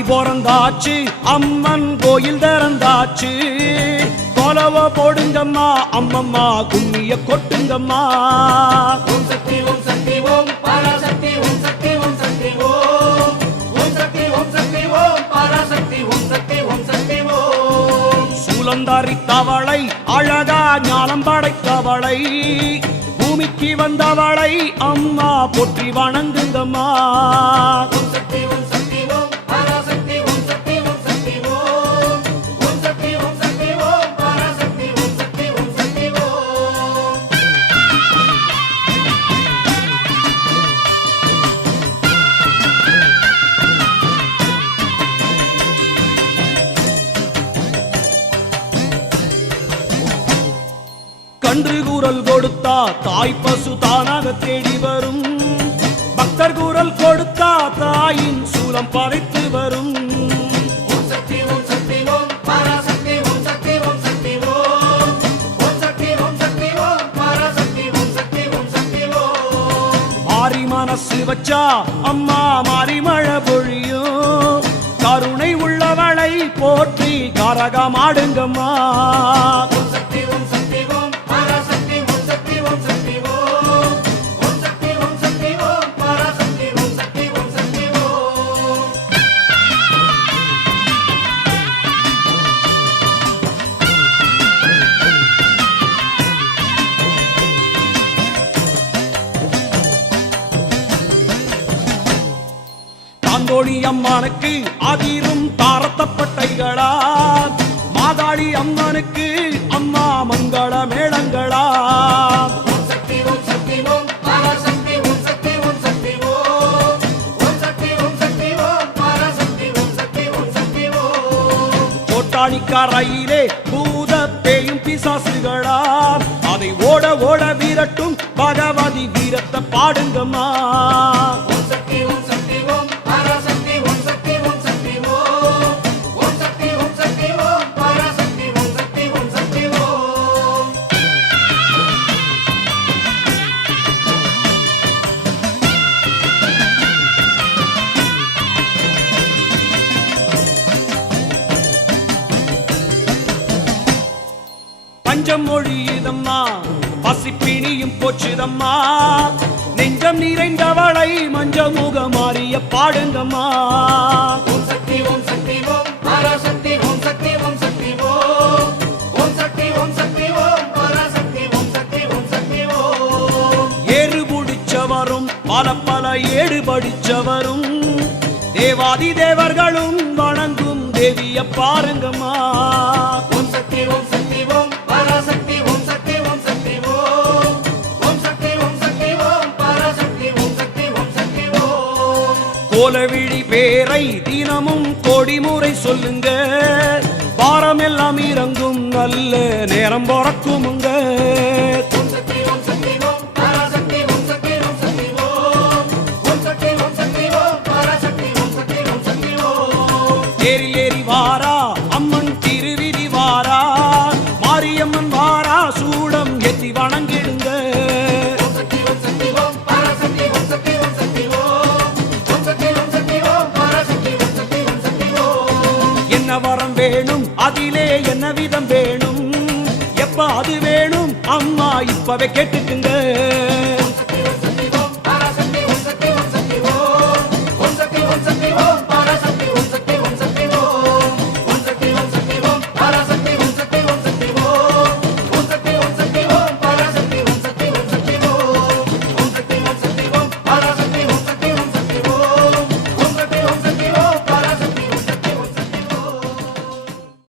ஆடி பிறந்தாச்சு அம்மன் கோயில் திறந்தாச்சு கொலவ போடுங்கம்மா அம்மம்மா கும்மிய கொட்டுங்கம்மா ஓம் சக்தி ஓம் சக்தி ஓம் பராசக்தி ஓம் சக்தி ஓம் சக்தி ஓம் ஓம் சக்தி ஓம் சக்தி ஓம் பராசக்தி ஓம் சக்தி ஓம் சக்தி ஓம் சூலந்தாரி தவளை அழகா ஞானம் படைத்தவளை பூமிக்கு வந்தவளை அம்மா போற்றி வணங்குங்கம்மா ஓம் சக்தி ஓம் சக்தி ஓம் பராசக்தி ஓம் சக்தி ஓம் சக்தி ஓம் ஓம் சக்தி ஓம் சக்தி ஓம் பராசக்தி ஓம் சக்தி ஓம் சக்தி ஓம் கன்று கூறல் கொடுத்தா தாய் பசு தானாக தேடி வரும் பக்தர் கூறல் கொடுத்தா தாயின் சூலம் படைத்து வரும் ஓம் சக்தி ஓம் சக்தி ஓம் பராசக்தி ஓம் சக்தி ஓம் சக்தி ஓம் ஓம் சக்தி ஓம் சக்தி ஓம் பராசக்தி ஓம் சக்தி ஓம் சக்தி ஓம் மாறி மனசு வச்சா அம்மா மாறி மழை பொழியும் கருணை உள்ளவளை போற்றி கரகமாடுங்கம்மா ஓம் சக்தி ஓம் சக்தி ஓம் பராசக்தி ஓம் சக்தி ஓம் சக்தி ஓம் ஓம் சக்தி ஓம் சக்தி ஓம் பராசக்தி ஓம் சக்தி ஓம் சக்தி ஓம் தாந்தோழி அம்மனுக்கு அதிரும் தாரத்தப்பட்டைகளா மாதாளி அம்மனுக்கு அம்மா மங்கள மேளங்களா ஓம் சக்தி ஓம் சக்தி ஓம் பராசக்தி ஓம் சக்தி ஓம் சக்தி ஓம் ஓம் சக்தி ஓம் சக்தி ஓம் பராசக்தி ஓம் சக்தி ஓம் சக்தி ஓம் கோட்டாளிக்காரையிலே பூத பேயும் பிசாசுகளா அதை ஓட ஓட வீரட்டும் பகவதி வீரத்தை பாடுங்கம்மா ஓம் சக்தி ஓம் சக்தி ஓம் பராசக்தி ஓம் சக்தி ஓம் சக்தி ஓம் ஓம் சக்தி ஓம் சக்தி ஓம் பராசக்தி ஓம் சக்தி ஓம் சக்தி ஓம் பஞ்சம் மொழியுதம்மா பசிப்பிணியும் போச்சுதம்மா நெஞ்சம் நிறைந்தவளை மஞ்சமுக மாறிய பாடுங்கம்மா ஓம் சக்தி ஓம் சக்தி ஓம் பராசக்தி ஓம் சக்தி ஓம் சக்தி ஓம் ஓம் சக்தி ஓம் சக்தி ஓம் பராசக்தி ஓம் சக்தி ஓம் சக்தி ஓம் ஏறு புடிச்சவரும் பல பல ஏடு படிச்சவரும் தேவாதி தேவர்களும் வணங்கும் தேவிய பாருங்கம்மா ஓம் சக்தி ஓம் சக்தி ஓம் பராசக்தி ஓம் சக்தி ஓம் சக்தி ஓம் ஓம் சக்தி ஓம் சக்தி ஓம் பராசக்தி ஓம் சக்தி ஓம் சக்தி ஓம் கோலவிழி பேரை தினமும் கோடிமுறை சொல்லுங்க பாரமெல்லாம் இறங்கும் நல்ல நேரம் பிறக்குமுங்க ஓம் சக்தி ஓம் சக்தி ஓம் பராசக்தி ஓம் சக்தி ஓம் சக்தி ஓம் ஓம் சக்தி ஓம் சக்தி ஓம் பராசக்தி ஓம் சக்தி ஓம் சக்தி ஓம் ஏறி ஏறி வாரா அம்மன் திருவிதி வாரா மாரியம்மன் வாரா சூடம் எத்தி வணங்கிடுங்க ஓம் சக்தி ஓம் சக்தி ஓம் பராசக்தி ஓம் சக்தி ஓம் சக்தி ஓம் ஓம் சக்தி ஓம் சக்தி ஓம் பராசக்தி ஓம் சக்தி ஓம் சக்தி ஓம் என்ன வரம் வேணும் அதிலே என்ன விதம் வேணும் எப்ப அது வேணும் அம்மா இப்பவே கேட்டுக்குங்க